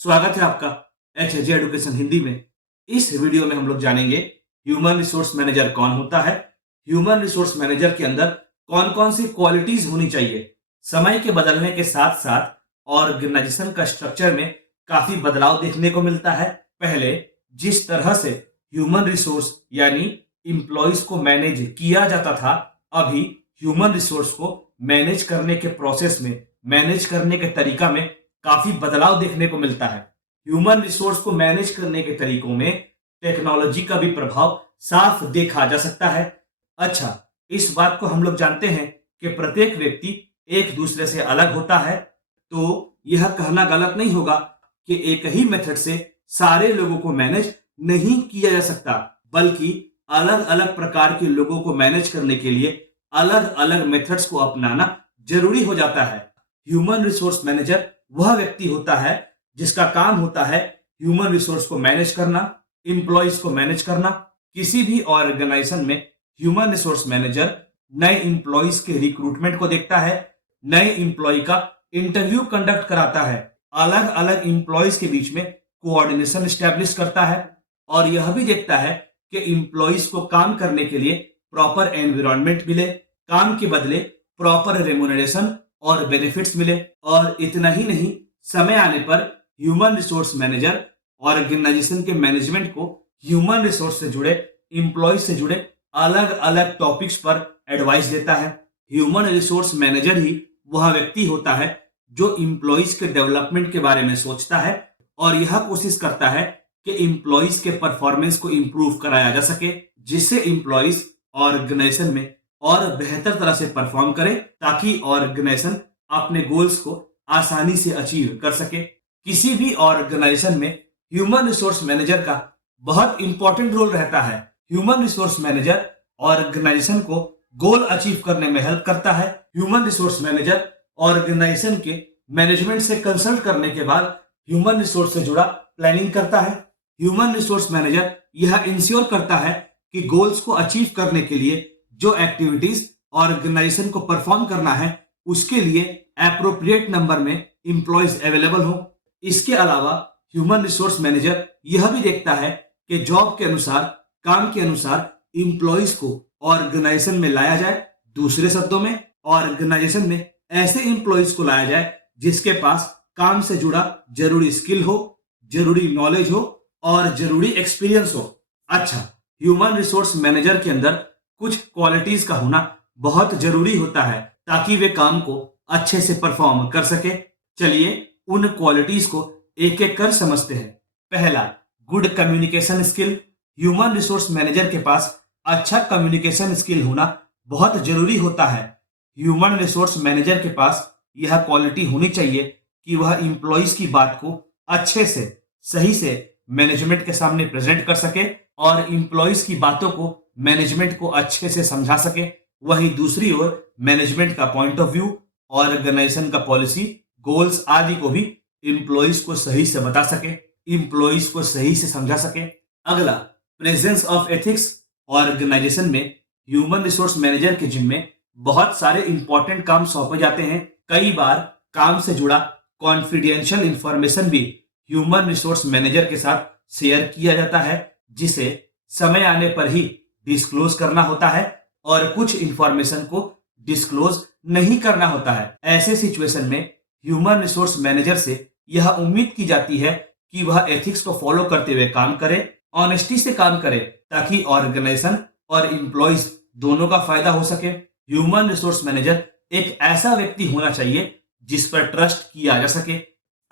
स्वागत है आपका HJ एडुकेशन हिंदी में। इस वीडियो में हम लोग जानेंगे ह्यूमन रिसोर्स मैनेजर कौन होता है, ह्यूमन रिसोर्स मैनेजर के अंदर कौन कौन सी क्वालिटीज होनी चाहिए। समय के बदलने के साथ साथ ऑर्गेनाइजेशन का स्ट्रक्चर में काफी बदलाव देखने को मिलता है। पहले जिस तरह से ह्यूमन रिसोर्स यानी इंप्लॉइज को मैनेज किया जाता था, अभी ह्यूमन रिसोर्स को मैनेज करने के प्रोसेस में, मैनेज करने के तरीका में काफी बदलाव देखने को मिलता है। ह्यूमन रिसोर्स को मैनेज करने के तरीकों में टेक्नोलॉजी का भी प्रभाव साफ देखा जा सकता है। अच्छा, इस बात को हम लोग जानते हैं कि प्रत्येक व्यक्ति एक दूसरे से अलग होता है, तो यह कहना गलत नहीं होगा कि एक ही मेथड से सारे लोगों को मैनेज नहीं किया जा सकता, बल्कि अलग अलग प्रकार के लोगों को मैनेज करने के लिए अलग अलग मेथड्स को अपनाना जरूरी हो जाता है। ह्यूमन रिसोर्स मैनेजर वह व्यक्ति होता है जिसका काम होता है ह्यूमन रिसोर्स को मैनेज करना, इंप्लॉइज को मैनेज करना। किसी भी ऑर्गेनाइजेशन में ह्यूमन रिसोर्स मैनेजर नए इंप्लॉइज के रिक्रूटमेंट को देखता है, नए इंप्लॉय का इंटरव्यू कंडक्ट कराता है, अलग अलग इंप्लॉइज के बीच में कोऑर्डिनेशन स्टैब्लिश करता है और यह भी देखता है कि इंप्लॉइज को काम करने के लिए प्रॉपर एनवायरनमेंट मिले, काम के बदले प्रॉपर रेम्युनरेशन और बेनिफिट्स मिले। और इतना ही नहीं, समय आने पर ह्यूमन रिसोर्स मैनेजर ऑर्गेनाइजेशन के मैनेजमेंट को ह्यूमन रिसोर्स से जुड़े, इंप्लॉइज से जुड़े अलग अलग टॉपिक्स पर एडवाइस देता है। ह्यूमन रिसोर्स मैनेजर ही वह व्यक्ति होता है जो इंप्लॉइज के डेवलपमेंट के बारे में सोचता है और यह कोशिश करता है कि इंप्लॉइज के परफॉर्मेंस को इंप्रूव कराया जा सके, जिससे इंप्लॉइज ऑर्गेनाइजेशन में और बेहतर तरह से परफॉर्म करे, ताकि ऑर्गेनाइजेशन अपने गोल्स को आसानी से अचीव कर सके। किसी भी ऑर्गेनाइजेशन में ह्यूमन रिसोर्स मैनेजर का बहुत इंपॉर्टेंट रोल रहता है। ह्यूमन रिसोर्स मैनेजर ऑर्गेनाइजेशन को गोल अचीव करने में हेल्प करता है। ह्यूमन रिसोर्स मैनेजर ऑर्गेनाइजेशन के मैनेजमेंट से कंसल्ट करने के बाद ह्यूमन रिसोर्स से जुड़ा प्लानिंग करता है। ह्यूमन रिसोर्स मैनेजर यह इंश्योर करता है कि गोल्स को अचीव करने के लिए जो एक्टिविटीज ऑर्गेनाइजेशन को परफॉर्म करना है, उसके लिए एप्रोप्रिएट नंबर में इंप्लॉइज अवेलेबल हो। इसके अलावा ह्यूमन रिसोर्स मैनेजर यह भी देखता है कि जॉब के अनुसार, काम के अनुसार इंप्लॉइज को ऑर्गेनाइजेशन में लाया जाए। दूसरे शब्दों में, ऑर्गेनाइजेशन में ऐसे इंप्लॉइज को लाया जाए जिसके पास काम से जुड़ा जरूरी स्किल हो, जरूरी नॉलेज हो और जरूरी एक्सपीरियंस हो। अच्छा, ह्यूमन रिसोर्स मैनेजर के अंदर कुछ क्वालिटीज का होना बहुत जरूरी होता है ताकि वे काम को अच्छे से परफॉर्म कर सके। चलिए उन क्वालिटीज को एक एक कर समझते हैं। पहला, good communication skill. Human resource manager के पास अच्छा कम्युनिकेशन स्किल होना बहुत जरूरी होता है। ह्यूमन रिसोर्स मैनेजर के पास यह क्वालिटी होनी चाहिए कि वह इंप्लॉइज की बात को अच्छे से, सही से मैनेजमेंट के सामने प्रेजेंट कर सके और इंप्लॉइज की बातों को मैनेजमेंट को अच्छे से समझा सके। वहीं दूसरी ओर मैनेजमेंट का पॉइंट ऑफ व्यू, ऑर्गेनाइजेशन का पॉलिसी, गोल्स आदि को भी इंप्लॉइज को सही से बता सके, इंप्लॉइज को सही से समझा सके। अगला, प्रेजेंस ऑफ एथिक्स। ऑर्गेनाइजेशन में ह्यूमन रिसोर्स मैनेजर के जिम्मे बहुत सारे इंपॉर्टेंट काम सौंपे जाते हैं। कई बार काम से जुड़ा कॉन्फिडेंशियल इंफॉर्मेशन भी ह्यूमन रिसोर्स मैनेजर के साथ शेयर किया जाता है, जिसे समय आने पर ही डिस्क्लोज करना होता है और कुछ इंफॉर्मेशन को डिस्क्लोज नहीं करना होता है। ऐसे सिचुएशन में ह्यूमन रिसोर्स मैनेजर से यह उम्मीद की जाती है कि वह एथिक्स को फॉलो करते हुए काम करे, ऑनेस्टी से काम करे, ताकि ऑर्गेनाइजेशन और इंप्लॉइज दोनों का फायदा हो सके। ह्यूमन रिसोर्स मैनेजर एक ऐसा व्यक्ति होना चाहिए जिस पर ट्रस्ट किया जा सके।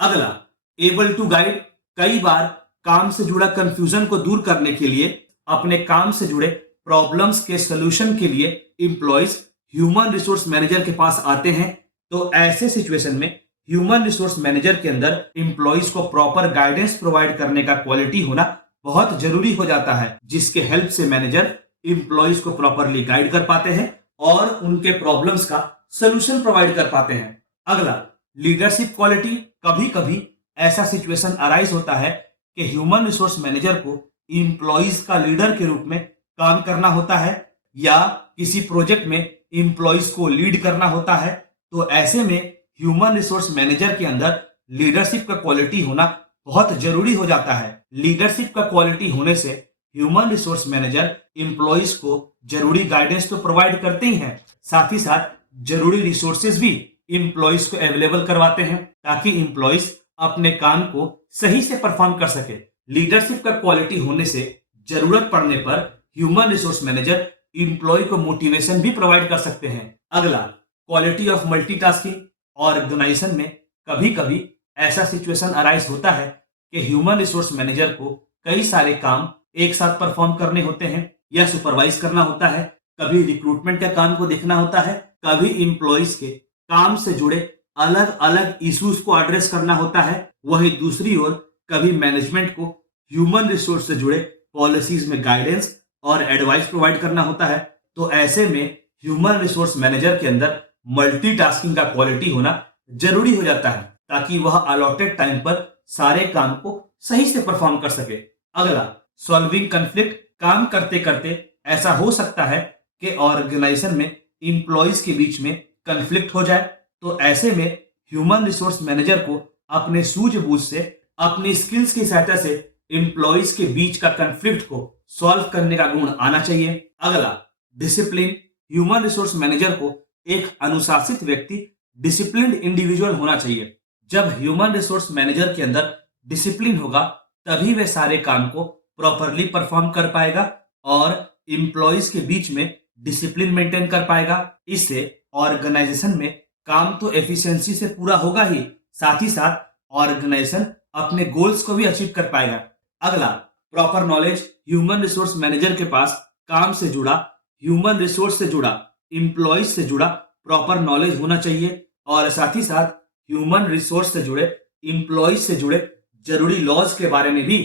अगला, एबल टू गाइड। कई बार काम से जुड़ा कंफ्यूजन को दूर करने के लिए, अपने काम से जुड़े प्रॉब्लम्स के सॉल्यूशन के लिए इंप्लॉइज ह्यूमन रिसोर्स मैनेजर के पास आते हैं। तो ऐसे सिचुएशन में ह्यूमन रिसोर्स मैनेजर के अंदर इंप्लॉइज को प्रॉपर गाइडेंस प्रोवाइड करने का क्वालिटी होना बहुत जरूरी हो जाता है, जिसके हेल्प से मैनेजर इंप्लॉइज को प्रॉपरली गाइड कर पाते हैं और उनके प्रॉब्लम्स का सॉल्यूशन प्रोवाइड कर पाते हैं। अगला, लीडरशिप क्वालिटी। कभी कभी ऐसा सिचुएशन अराइज होता है कि ह्यूमन रिसोर्स मैनेजर को इंप्लॉइज का लीडर के रूप में काम करना होता है या किसी प्रोजेक्ट में इंप्लॉइज को लीड करना होता है। तो ऐसे में ह्यूमन रिसोर्स मैनेजर के अंदर लीडरशिप का क्वालिटी होना बहुत जरूरी हो जाता है। लीडरशिप का क्वालिटी होने से ह्यूमन रिसोर्स मैनेजर एम्प्लॉइज को जरूरी गाइडेंस तो प्रोवाइड करते ही हैं, साथ ही साथ जरूरी रिसोर्सेज भी एम्प्लॉइज को अवेलेबल करवाते हैं ताकि एम्प्लॉइज अपने काम को सही से परफॉर्म कर सके। लीडरशिप का क्वालिटी होने से जरूरत पड़ने पर ह्यूमन रिसोर्स मैनेजर एम्प्लॉय को मोटिवेशन भी प्रोवाइड कर सकते हैं। अगला, क्वालिटी ऑफ मल्टीटास्किंग। ऑर्गेनाइजेशन में कभी कभी ऐसा सिचुएशन अराइज होता है कि ह्यूमन रिसोर्स मैनेजर को कई सारे काम एक साथ परफॉर्म करने होते हैं या सुपरवाइज करना होता है। कभी रिक्रूटमेंट के काम को देखना होता है, कभी एम्प्लॉइज के काम से जुड़े अलग अलग इश्यूज को एड्रेस करना होता है। वहीं दूसरी ओर कभी मैनेजमेंट को ह्यूमन रिसोर्स से जुड़े पॉलिसीज में गाइडेंस और एडवाइस प्रोवाइड करना होता है। तो ऐसे में ह्यूमन रिसोर्स मैनेजर के अंदर मल्टीटास्किंग का क्वालिटी होना जरूरी हो जाता है ताकि वह अलॉटेड टाइम पर सारे काम को सही से परफॉर्म कर सके। अगला, सॉल्विंग कन्फ्लिक्ट। काम करते करते ऐसा हो सकता है कि ऑर्गेनाइजेशन में इंप्लॉइज के बीच में कन्फ्लिक्ट हो जाए, तो ऐसे में ह्यूमन रिसोर्स मैनेजर को अपने सूझबूझ से, अपनी स्किल्स की सहायता से इंप्लॉइज के बीच का कन्फ्लिक्ट को सॉल्व करने का गुण आना चाहिए। अगला, डिसिप्लिन। ह्यूमन रिसोर्स मैनेजर को एक अनुशासित व्यक्ति, डिसिप्लिन्ड इंडिविजुअल होना चाहिए। जब ह्यूमन रिसोर्स मैनेजर के अंदर डिसिप्लिन होगा तभी वह सारे काम को प्रॉपरली परफॉर्म कर पाएगा और इंप्लॉइज के बीच में डिसिप्लिन मेंटेन कर पाएगा। इससे ऑर्गेनाइजेशन में काम तो एफिशिएंसी से पूरा होगा ही, साथ ही साथ ऑर्गेनाइजेशन अपने गोल्स को भी अचीव कर पाएगा। अगला, proper knowledge. Human resource manager के पास काम से जुड़ा, ह्यूमन रिसोर्स से जुड़ा, इंप्लॉइज से जुड़ा प्रॉपर नॉलेज होना चाहिए और साथ ही साथ ह्यूमन रिसोर्स से जुड़े, इंप्लॉइज से जुड़े जरूरी लॉज के बारे में भी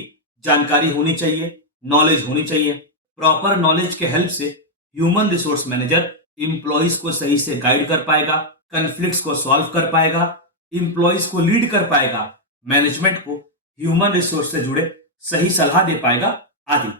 जानकारी होनी चाहिए, नॉलेज होनी चाहिए। प्रॉपर नॉलेज के हेल्प से ह्यूमन रिसोर्स मैनेजर इंप्लॉइज को सही से गाइड कर पाएगा, कन्फ्लिक्ट्स को सॉल्व कर पाएगा, इंप्लॉइज को लीड कर पाएगा, मैनेजमेंट को ह्यूमन रिसोर्स से जुड़े सही सलाह दे पाएगा आदि।